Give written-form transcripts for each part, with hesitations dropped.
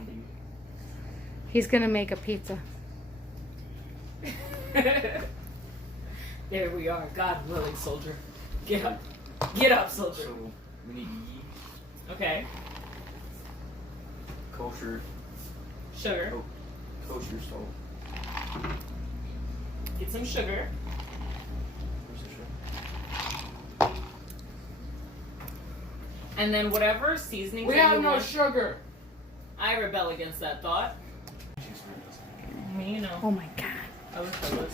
fondue. He's gonna make a pizza. There we are. God willing, soldier. Get up. Get up, soldier. So we need yeast, Okay. kosher, Sugar. kosher salt. Get some sugar. Where's the sugar? And then whatever seasonings We that have you no want. sugar. I rebel against that thought. You know. Oh my god. I wish I was.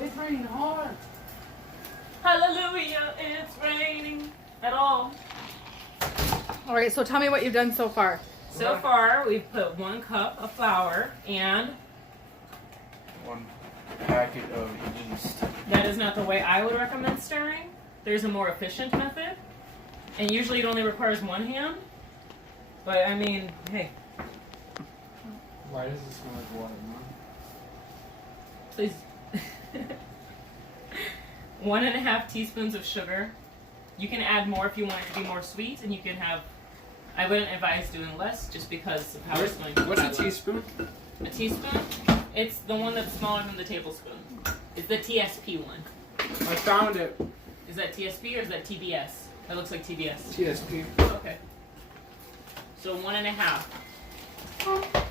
It's raining hard. Hallelujah, it's raining at all. All right, so tell me what you've done so far. So far, we've put 1 cup of flour and 1 packet of yeast. that is not the way I would recommend stirring. There's a more efficient method. And usually it only requires 1 hand. But I mean, hey, Why does it smell like water, Mom? please. 1.5 teaspoons of sugar. You can add more if you want it to be more sweet, and you can have. I wouldn't advise doing less just because of how it's going to What's a be. teaspoon? A teaspoon? It's the one that's smaller than the tablespoon. It's the TSP one. I found it. Is that TSP or is that TBS? That looks like TBS. TSP. Okay. So 1.5.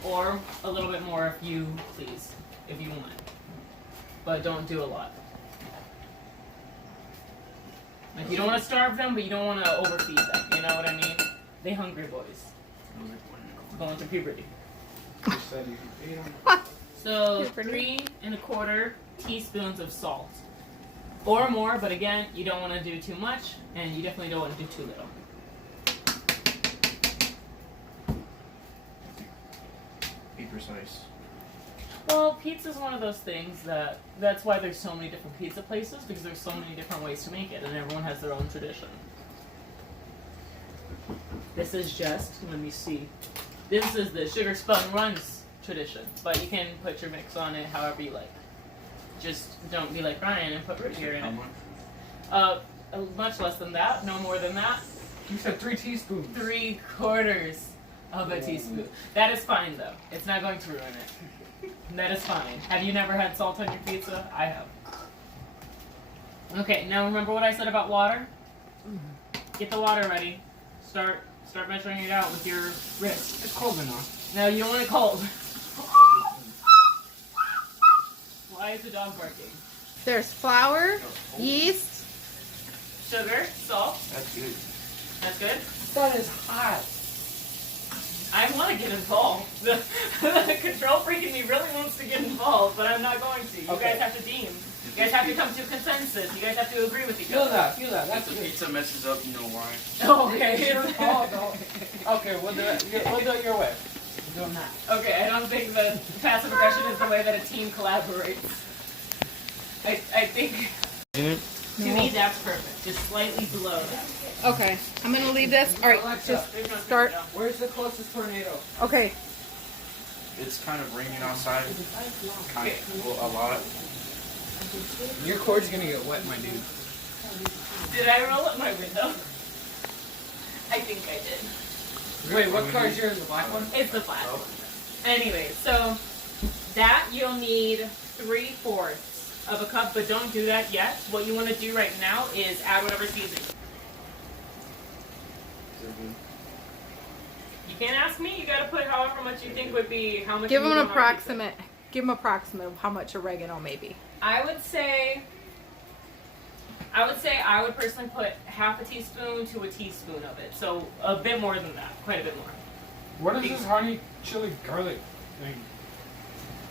Or a little bit more if you please, if you want. But don't do a lot. Like you don't want to starve them, but you don't want to overfeed them. You know what I mean? They hungry boys. Going through puberty. You said you can feed them. So 3.25 teaspoons of salt. Or more, but again, you don't want to do too much, and you definitely don't want to do too little. Be precise. Well, pizza's one of those things that's why there's so many different pizza places, because there's so many different ways to make it, and everyone has their own tradition. This is just, let me see. This is the Sugar Spun Runs tradition, but you can put your mix on it however you like. Just don't be like Ryan and put root beer in How it. much? Much less than that, no more than that. You said 3 teaspoons. 3/4 of a teaspoon. That is fine though. It's not going to ruin it. That is fine. Have you never had salt on your pizza? I have. Okay, now remember what I said about water? Get the water ready. Start measuring it out with your wrist. It's cold enough. No, you don't want it cold. Why is the dog barking? There's flour, yeast. Sugar, salt. That's good. That's good. That is hot. I want to get involved. The control freak in me really wants to get involved, but I'm not going to. You Okay. guys have to deem. You guys have to come to a consensus. You guys have to agree with each Feel other. that. Feel that. If That's the good. pizza messes up, you know why. Oh, okay. Oh, no. Okay, we'll do it. We'll do it your way. We're doing that. Okay, I don't think that passive aggression is the way that a team collaborates. I think to me that's perfect. Just slightly below that. Okay, I'm gonna leave this. All right, Alexa, just There's no start. secret, Where's the closest tornado? Okay, It's kind of raining outside. Kind of, well, a lot. Your cord's gonna get wet, my dude. no. Did I roll up my window? I think I did. Wait, what card's yours? The black one? It's the black one. Anyway, so that you'll need 3/4 of a cup, but don't do that yet. What you want to do right now is add whatever seasoning. You can't ask me. You gotta put however much you think would be how much. give you them an want on pizza. approximate. Give them approximate of how much oregano maybe. I would say I would personally put 1/2 teaspoon to a teaspoon of it. So a bit more than that, quite a bit more. What is this honey chili garlic thing?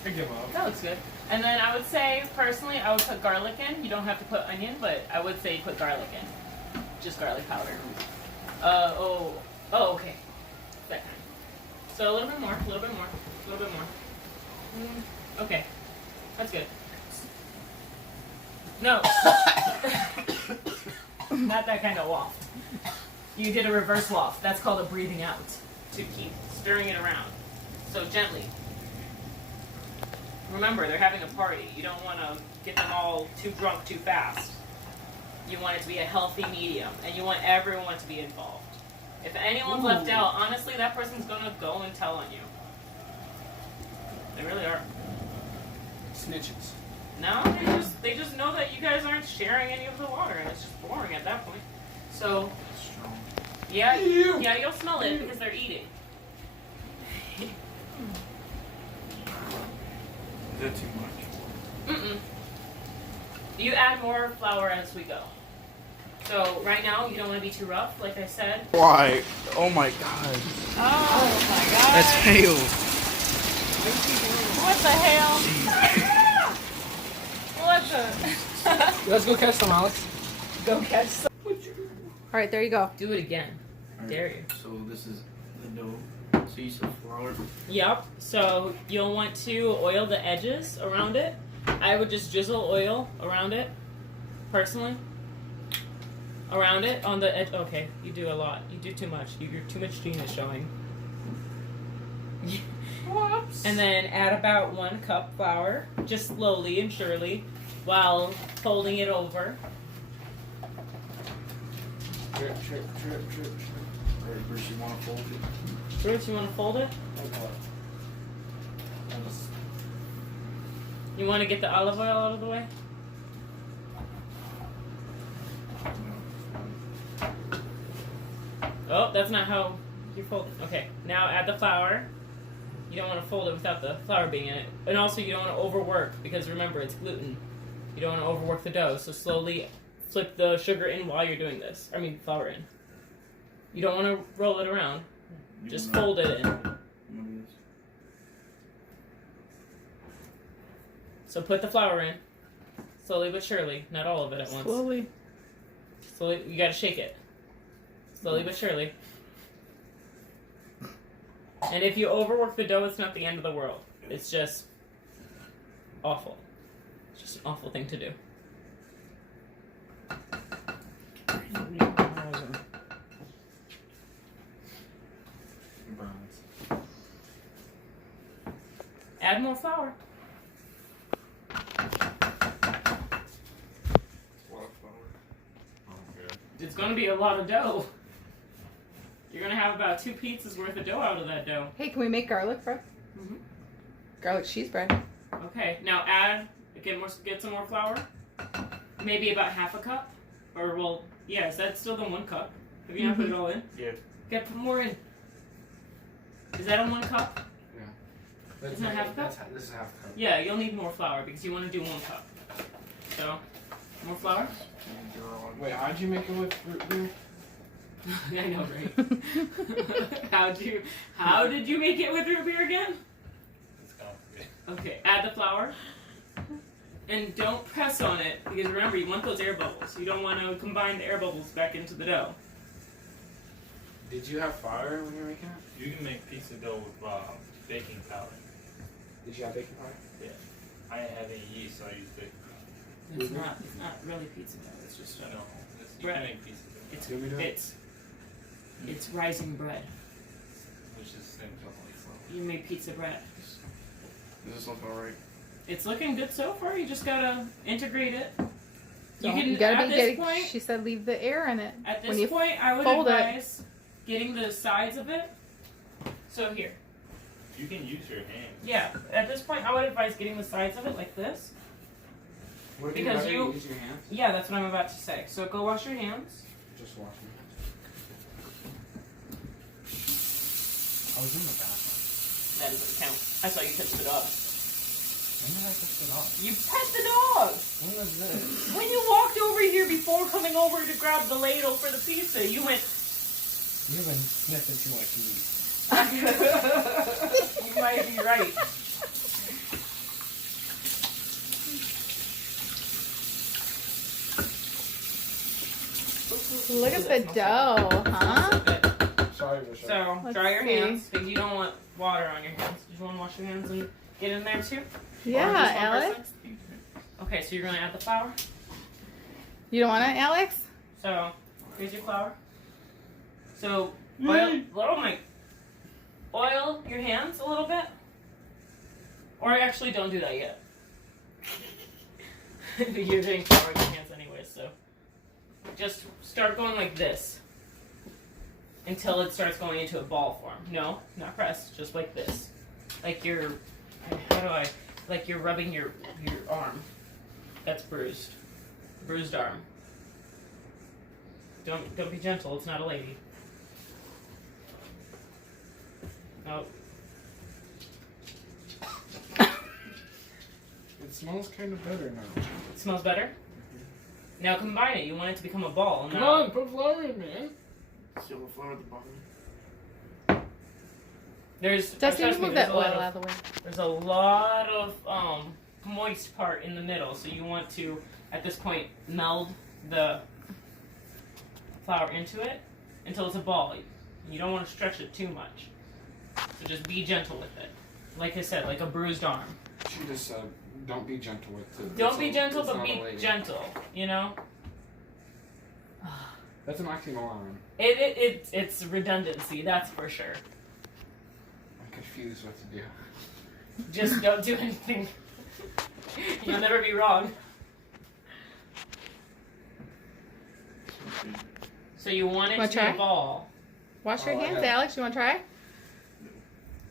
I give up. That looks good. And then I would say, personally, I would put garlic in. You don't have to put onion, but I would say put garlic in. Just garlic powder. Oh, okay. That kind. So a little bit more, a little bit more, a little bit more. Okay. That's good. No. Not that kind of waft. You did a reverse waft. That's called a breathing out. To keep stirring it around. So gently. Remember, they're having a party. You don't want to get them all too drunk too fast. You want it to be a healthy medium, and you want everyone to be involved. If anyone's left out, honestly, that person's gonna go and tell on you. They really are. Snitches. No, they just know that you guys aren't sharing any of the water, and it's just boring at that point. So, Strong. yeah, you'll smell it because they're eating. Is that too much? Mm-mm. You add more flour as we go. So right now, you don't want to be too rough, like I said. Why? Oh my god. Oh my god. That's hail. What the hell? What the? Let's go catch some, Alex. Go catch some. Alright, there you go. Do it again. Dare you. So this is the dough. So you said flour. Yep. So you'll want to oil the edges around it. I would just drizzle oil around it, personally. Around it on the edge. Okay, you do a lot. You do too much. You're too much gene is showing. Whoops. And then add about 1 cup flour, just slowly and surely, while folding it over. Drip. Alright, Bruce, you want to fold it? Bruce, you want to fold it? You want to get the olive oil out of the way? Oh, that's not how you fold it. Okay, now add the flour. You don't want to fold it without the flour being in it. And also you don't want to overwork, because remember, it's gluten. You don't want to overwork the dough, so slowly flip the sugar in while you're doing this. I mean, flour in. You don't want to roll it around. Just fold it in. So put the flour in, slowly but surely. Not all of it at once. Slowly. Slowly, you gotta shake it. Slowly but surely. And if you overwork the dough, it's not the end of the world. It's just awful. It's just an awful thing to do. Add more flour. It's going to be a lot of dough. You're going to have about 2 pizzas worth of dough out of that dough. Hey, can we make garlic bread? Mm-hmm. Garlic cheese bread. Okay, now get some more flour. Maybe about half a cup. Or, well, yeah, is that still the 1 cup? Have you not put it all in? Yeah. Put more in. Is that a 1 cup? Yeah. Isn't it half a cup? This is half a cup. Yeah, you'll need more flour because you want to do 1 cup. So, more flour? Wait, how'd you make it with root beer? I know, right? How did you make it with root beer again? It's complicated. Okay, add the flour. And don't press on it, because remember, you want those air bubbles. You don't want to combine the air bubbles back into the dough. Did you have flour when you were making it? You can make pizza dough with baking powder. Did you have baking powder? Yeah. I didn't have any yeast, so I used baking powder. It's not really pizza dough, it's just No, you bread. can make pizza dough, It's rising bread. which is simple. You made pizza bread. Does this look alright? It's looking good so far, you just gotta integrate it. You gotta be getting. She said leave the air in it. At when this you point, I would fold it. advise getting the sides of it. So here. You can use your hands. Yeah, at this point, I would advise getting the sides of it like this. What if Because rather you- use your hands? Yeah, that's what I'm about to say. So go wash your hands. Just wash your hands. I was in the bathroom. That doesn't count. I saw you touch the dog. When did I touch the dog? You pet the dog! When was this? When you walked over here before coming over to grab the ladle for the pizza, you went... You've been sniffing too much meat. You might be right. Look at the dough, huh? Sorry, Michelle. So, Let's dry your see. hands, because you don't want water on your hands. Did you want to wash your hands and get in there too? Yeah, Or just one Alex. person? Okay, so you're going to add the flour. You don't want it, Alex? So, here's your flour. So, oil your hands a little bit. Or actually, don't do that yet. You're getting flour in your hands anyway, so just start going like this. until it starts going into a ball form. No, not press, just like this. Like you're, like you're rubbing your arm. That's bruised. Bruised arm. Don't be gentle, it's not a lady. Oh. It smells kind of better now. It smells better? Now combine it. You want it to become a ball. Come on, put flour in, man. See all the flour at the bottom? There's Dusty, trust me, move there's that a oil lot out of of the way. there's a lot of moist part in the middle, so you want to at this point meld the flour into it until it's a ball. You don't want to stretch it too much, so just be gentle with it. Like I said, like a bruised arm. She just said, don't be gentle with it. Don't be gentle, but be gentle. You know. That's an oxymoron. It's redundancy, that's for sure. I'm confused what to do. Just don't do anything. You'll never be wrong. So you want it Wanna to be try? a ball. Wash your Oh, I hands, have- Alex. You want to try?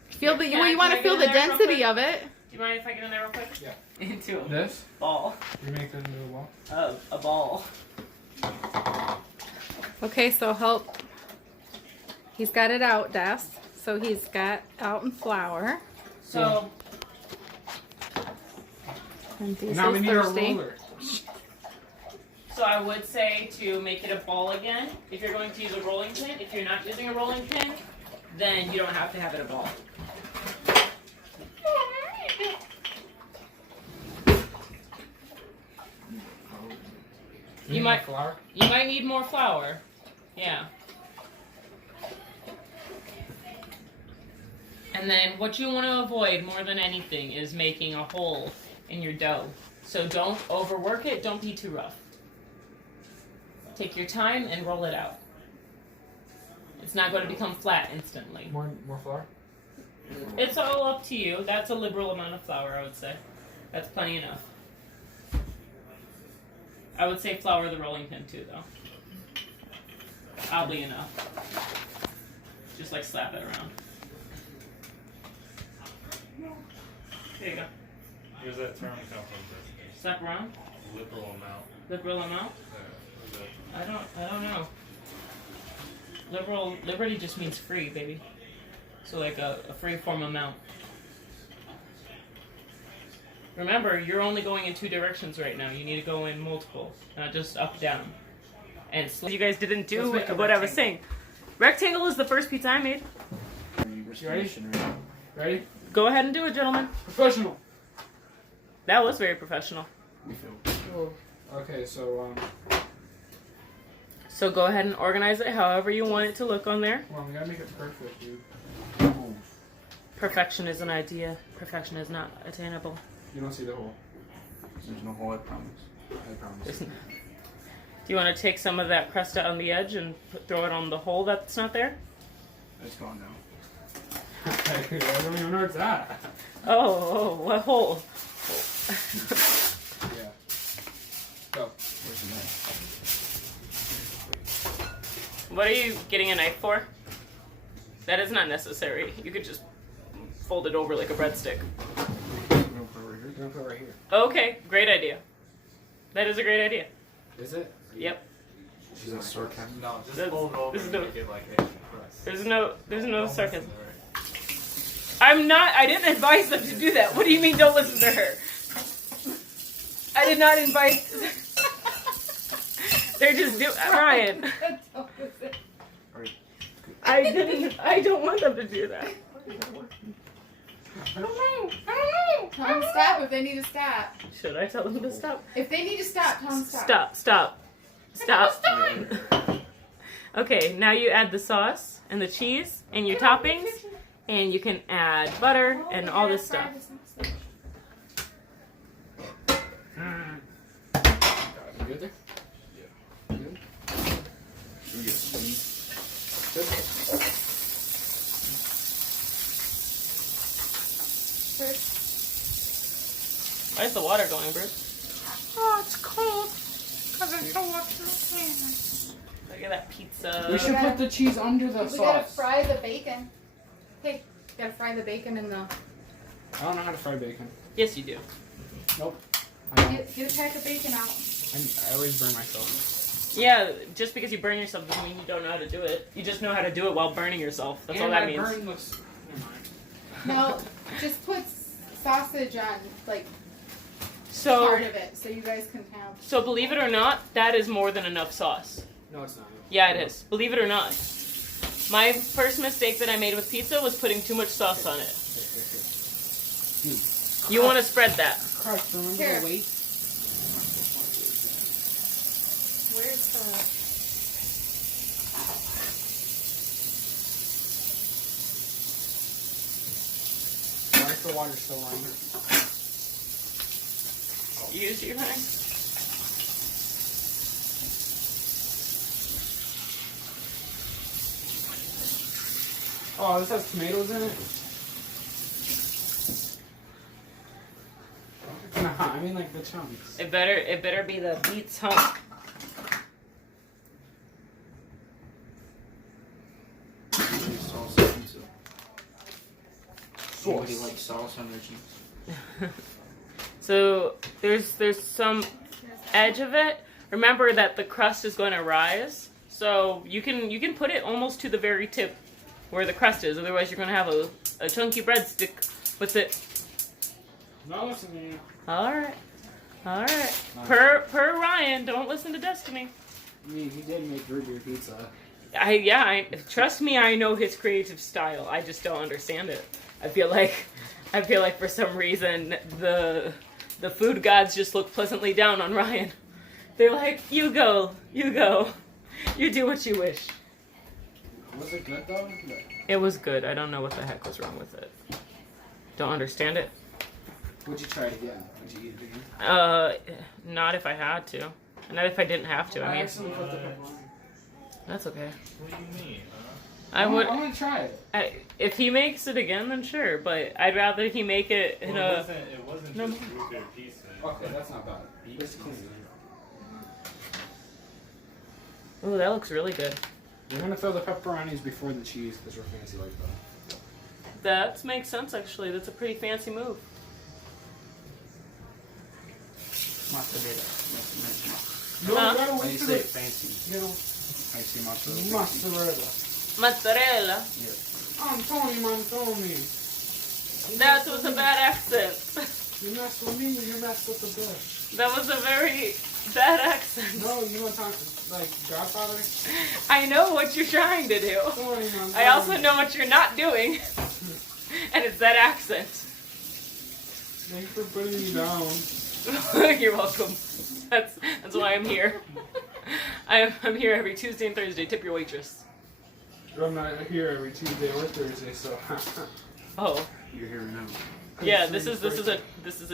Feel the. Can Well, I- you want can to I feel get the in there real density quick? of it. Do you mind if I get in there real quick? Yeah. Into a This? ball. You make this into a ball? A ball. Okay, so help. He's got it out, Des. So he's got out in flour. So And Diesel's Now we need thirsty. a ruler. so I would say to make it a ball again, if you're going to use a rolling pin. If you're not using a rolling pin, then you don't have to have it a ball. You might- flour. You might need more flour. Yeah. And then what you want to avoid more than anything is making a hole in your dough. So don't overwork it, don't be too rough. Take your time and roll it out. It's not going to become flat instantly. More flour? It's all up to you. That's a liberal amount of flour, I would say. That's plenty enough. I would say flour the rolling pin too, though. Oddly enough. Just like slap it around. There you go. Where's that term come from? Slap around. Liberal amount. Liberal amount. What is that? I don't know. Liberty just means free, baby. So like a free form amount. Remember, you're only going in two directions right now. You need to go in multiple, not just up, down. And you guys didn't do Let's make a what I was saying. Rectangle is the first pizza I made. You ready? Ready? Go ahead and do it, gentlemen. Professional. That was very professional. Okay, so So go ahead and organize it however you want it to look on there. well, we gotta make it perfect, dude. Perfection is an idea. Perfection is not attainable. You don't see the hole. There's no hole, I promise. I promise. There's n- Do you want to take some of that crust out on the edge and throw it on the hole that's not there? It's gone now. I don't even know where it's at. Oh, what hole? Yeah. Go. Where's the knife? What are you getting a knife for? That is not necessary. You could just fold it over like a breadstick. I'm gonna put it right here. You're gonna put it right here. Okay, great idea. That is a great idea. Is it? Yep. Is that sarcasm? No, just That's- fold it over this is and no- make it like extra crust. There's no Don't listen sarcasm. to her. I didn't advise them to do that. What do you mean don't listen to her? I did not invite. They're just Ryan. I don't want them to do that. I don't know. Tell them to stop if they need to stop. Should I tell them to stop? If they need to stop, tell them to Stop. Okay, now you add the sauce and the cheese and your toppings, and you can add butter and all this stuff. You good there? Yeah. Good? Should we get some? Good? Where's the water going, Bruce? Oh, it's cold. Because it's so much in the pan. Look at that pizza. We should put the cheese under the We gotta sauce. fry the bacon. Hey, gotta fry the bacon in the. I don't know how to fry bacon. Yes, you do. Nope. I don't. Get a pack of bacon out. I always burn myself. Yeah, just because you burn yourself doesn't mean you don't know how to do it. You just know how to do it while burning yourself. That's all that means. Burn this. Never mind. No, just put sausage on like So, part of it, so you guys can have. so believe it or not, that is more than enough sauce. No, it's not. Yeah, it is. Believe it or not. My first mistake that I made with pizza was putting too much sauce on it. You want to spread that. Christ, remember Here. the weight? Where's the? Why is the water still running? Use your knife. Oh, this has tomatoes in it? Nah, I mean like the chunks. It better be the beets hump. Salsa pizza. Somebody likes sauce on their cheese. So there's some edge of it. Remember that the crust is going to rise, so you can put it almost to the very tip where the crust is. Otherwise, you're going to have a chunky breadstick with it. No, listen to you. All right. Per Ryan, don't listen to Destiny. I mean, he did make root beer pizza. Trust me, I know his creative style. I just don't understand it. I feel like for some reason the food gods just look pleasantly down on Ryan. They're like, you go, you do what you wish. Was it good though? It was good. I don't know what the heck was wrong with it. Don't understand it. Would you try it again? Would you eat it again? Not if I had to. Not if I didn't have to. I mean, actually put the pepperoni. that's okay. What do you mean? I would. I want to try it. If he makes it again, then sure. But I'd rather he make it in Well, a. it wasn't No. just root beer pizza. Okay, that's not bad. It's clean. Ooh, that looks really good. We're gonna throw the pepperonis before the cheese because we're fancy like that. That makes sense, actually. That's a pretty fancy move. Mozzarella. No, Huh? you gotta How do wait you for say the it fancy? you know, I say mozzarella. mozzarella. Mozzarella. Antoni Montoni. That was a bad accent. You mess with me, you mess with the dish. That was a very bad accent. No, you want to talk like Godfather? I know what you're trying to do. Tony Montoni. I also know what you're not doing. And it's that accent. Thanks for putting me down. You're welcome. That's why I'm here. I'm here every Tuesday and Thursday. Tip your waitress. I'm not here every Tuesday or Thursday, so. Oh, You're here now. yeah. This is a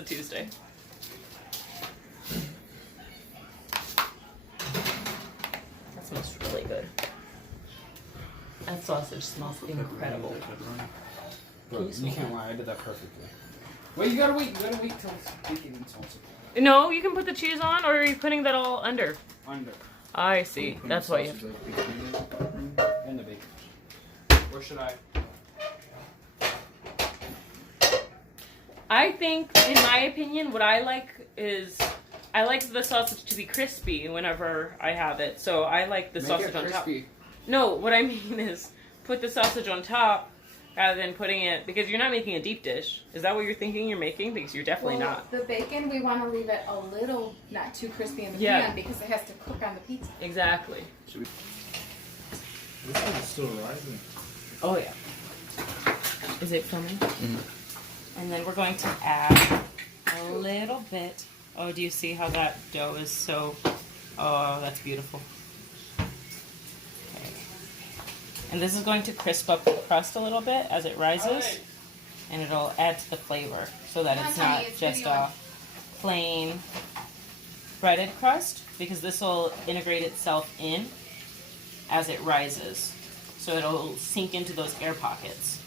Tuesday. That smells really good. That sausage smells incredible. Bro, you can't lie, I did that perfectly. Wait, you gotta wait till it's baking and salsa. No, you can put the cheese on, or are you putting that all under? Under. I see. That's why you. And the bacon. Or should I? I think, in my opinion, what I like is I like the sausage to be crispy whenever I have it. So I like the sausage on top. No, what I mean is put the sausage on top rather than putting it, because you're not making a deep dish. Is that what you're thinking you're making? Because you're definitely Well, not. The bacon, we want to leave it a little not too crispy in the Yeah. pan because it has to cook on the pizza. Exactly. This one is still rising. Oh yeah. Is it filming? And then we're going to add a little bit. Oh, do you see how that dough is so... Oh, that's beautiful. Okay. And this is going to crisp up the crust a little bit as it rises. And it'll add to the flavor so that it's not just a plain breaded crust, because this will integrate itself in as it rises. So it'll sink into those air pockets.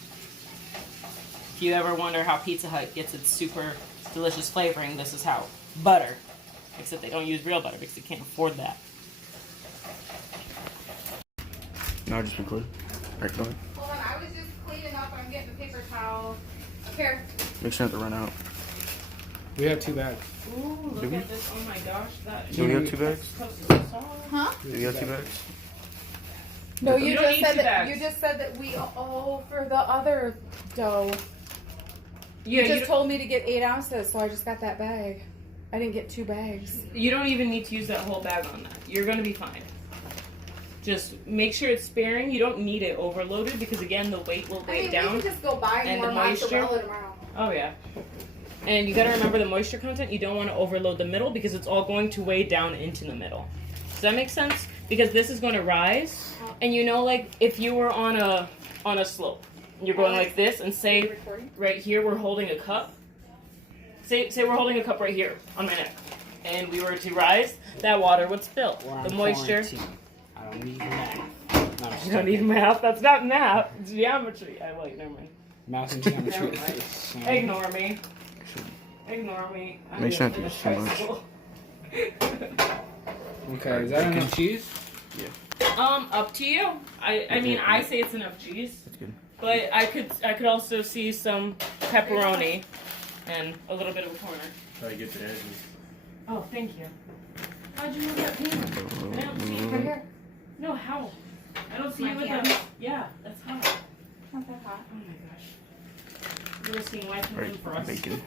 If you ever wonder how Pizza Hut gets its super delicious flavoring, this is how. Butter. Except they don't use real butter because they can't afford that. No, just record. Alright, go ahead. Hold on, I was just cleaning up. I'm getting the paper towel. Up here. Make sure not to run out. We have 2 bags. Ooh, Do look we? at this. Oh my gosh, that Do we have 2 bags? Huh? Do we have 2 bags? No, You you don't just need said 2 that. bags. You just said that we. Oh, for the other dough. Yeah, You just told me to get 8 ounces, so I just got that bag. I didn't get 2 bags. you don't even need to use that whole bag on that. You're gonna be fine. Just make sure it's sparing. You don't need it overloaded because again, the weight will I weigh mean, it down. we can just go buy and more the moisture. mozzarella tomorrow. Oh yeah. And you gotta remember the moisture content. You don't want to overload the middle because it's all going to weigh down into the middle. Does that make sense? Because this is going to rise, and you know, like if you were on a slope, you're going like this, and say right here we're holding a cup. Say we're holding a cup right here on my neck, and we were to rise, that water would spill. We're on The moisture. quarantine. I don't need math. No, I'm You don't need math. That's not math. It's geometry. I like. Never mind. Math and geometry. Never mind. Same. Ignore me. Ignore me. I'm Make sure not in to a use too much. tricycle. Okay, is that enough cheese? Up to you. I mean, I say it's enough cheese, That's good. but I could also see some pepperoni and a little bit of a corner. Try to get the edges. Oh, thank you. How'd you move that pan? I don't see Right it. here. No, how? I don't see My you with pan? them. Yeah, that's hot. Not that hot. Oh my gosh. You're risking life and limb for Alright, us. bacon.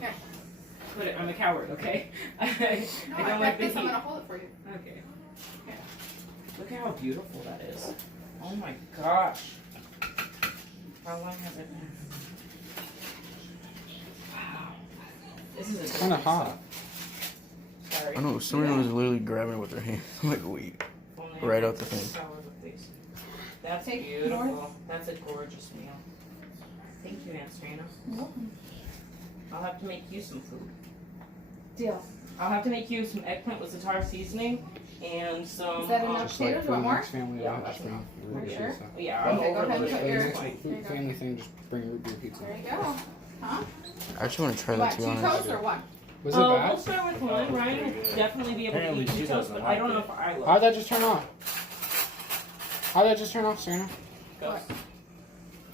Here. Put it. I'm a coward, okay? I No, don't I like got the this. I'm heat. gonna hold it for you. Okay. Look at how beautiful that is. Oh my gosh. How long has it been? Wow. This is It's kind of hot. Sorry. I know, someone was literally grabbing it with their hand. I'm like, wait. Only Right I out the thing. solid with these. That's Take beautiful. more. That's a gorgeous meal. Thank you, Aunt Serena. Welcome. I'll have to make you some food. Deal. I'll have to make you some eggplant with za'atar seasoning and some. Is that enough? Just like Potatoes, for the want more? next family, Yeah, I'll that's just bring Are root you beer sure? pizza. Yeah, Okay, I'll go ahead and overload put it. your- It's fine. There you go. Family thing, just bring root beer pizza. There you go. Huh? I actually want to try What, that, to 2 be honest. toasts or what? Was it We'll bad? start with one. Ryan will definitely be able to Apparently eat she two toast, doesn't but like I don't know it. if I will. How'd that just turn on? How'd that just turn off, Serena? Go.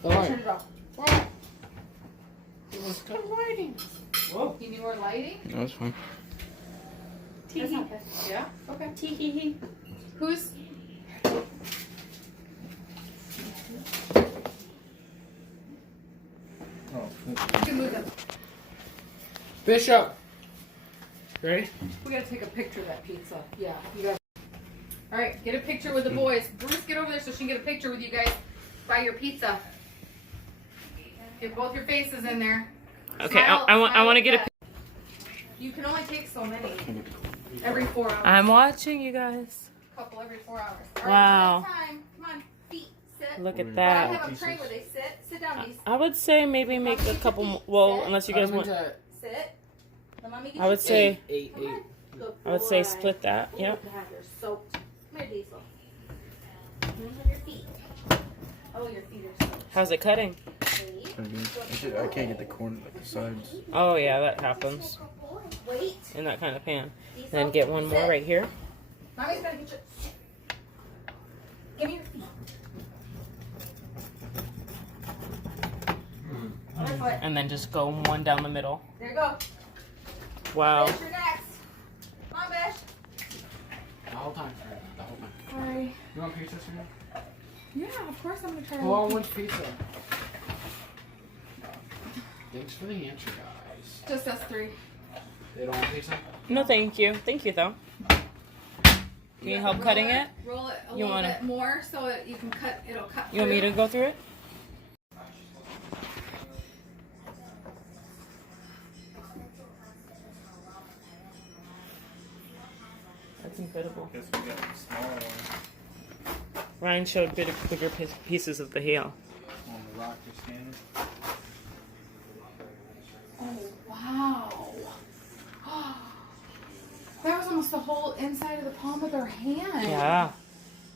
The Turn light. it off. What? It was good lighting. Whoa. You need more lighting? No, that's fine. That's not bad. Yeah? Okay. Tee-hee-hee. Who's? Oh, You can move them. Bishop. Ready? We gotta take a picture of that pizza. Yeah, you got. All right, get a picture with the boys. Bruce, get over there so she can get a picture with you guys by your pizza. Get both your faces in there. Okay, Smile- I want smile to get a. at that. You can only take so many. Every 4 hours. I'm watching you guys. Couple every 4 hours. All right, Wow. one at a time. Come on, feet, sit. Look at I that. have a tray where they sit. Sit down, these. I would say maybe make a couple. Well, unless you guys want. Sit. Let mommy get I would you- say. Eight. Come on. Good I would say boy. split that. Yep. God, you're soaked. Come here, Diesel. Move your feet. Oh, your feet are soaked. How's it cutting? Wait. I can't get the corn, like the sides. Oh yeah, that happens Wait. in that kind of pan. Diesel. Then get one more Sit. right here. Mommy's gonna get you. Give me your feet. Other foot. And then just go one down the middle. There you go. Wow. Bish, you're next. Come on, Bish. The whole time. The whole time. Sorry. You want pizza, Serena? Yeah, of course I'm gonna try. Who all wants pizza? Thanks for the answer, guys. Just us 3. They don't want pizza? No, thank you. Thank you though. Can you help cutting it? Roll it a You little wanna- bit more so you can cut. It'll cut. You want me to through. go through it? That's incredible. guess we got the smaller one Ryan showed bigger pieces of the heel. on the rock you're standing. Oh wow! That was almost the whole inside of the palm of their hand. Yeah.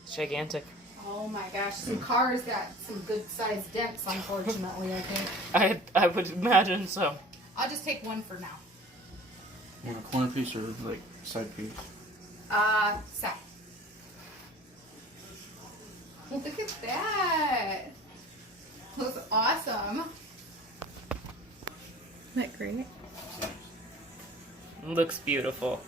It's gigantic. Oh my gosh! Some cars got some good sized dents, unfortunately. I think. I would imagine so. I'll just take one for now. You want a corner piece or like side piece? Side. Look at that. Looks awesome. Isn't that great? Looks beautiful.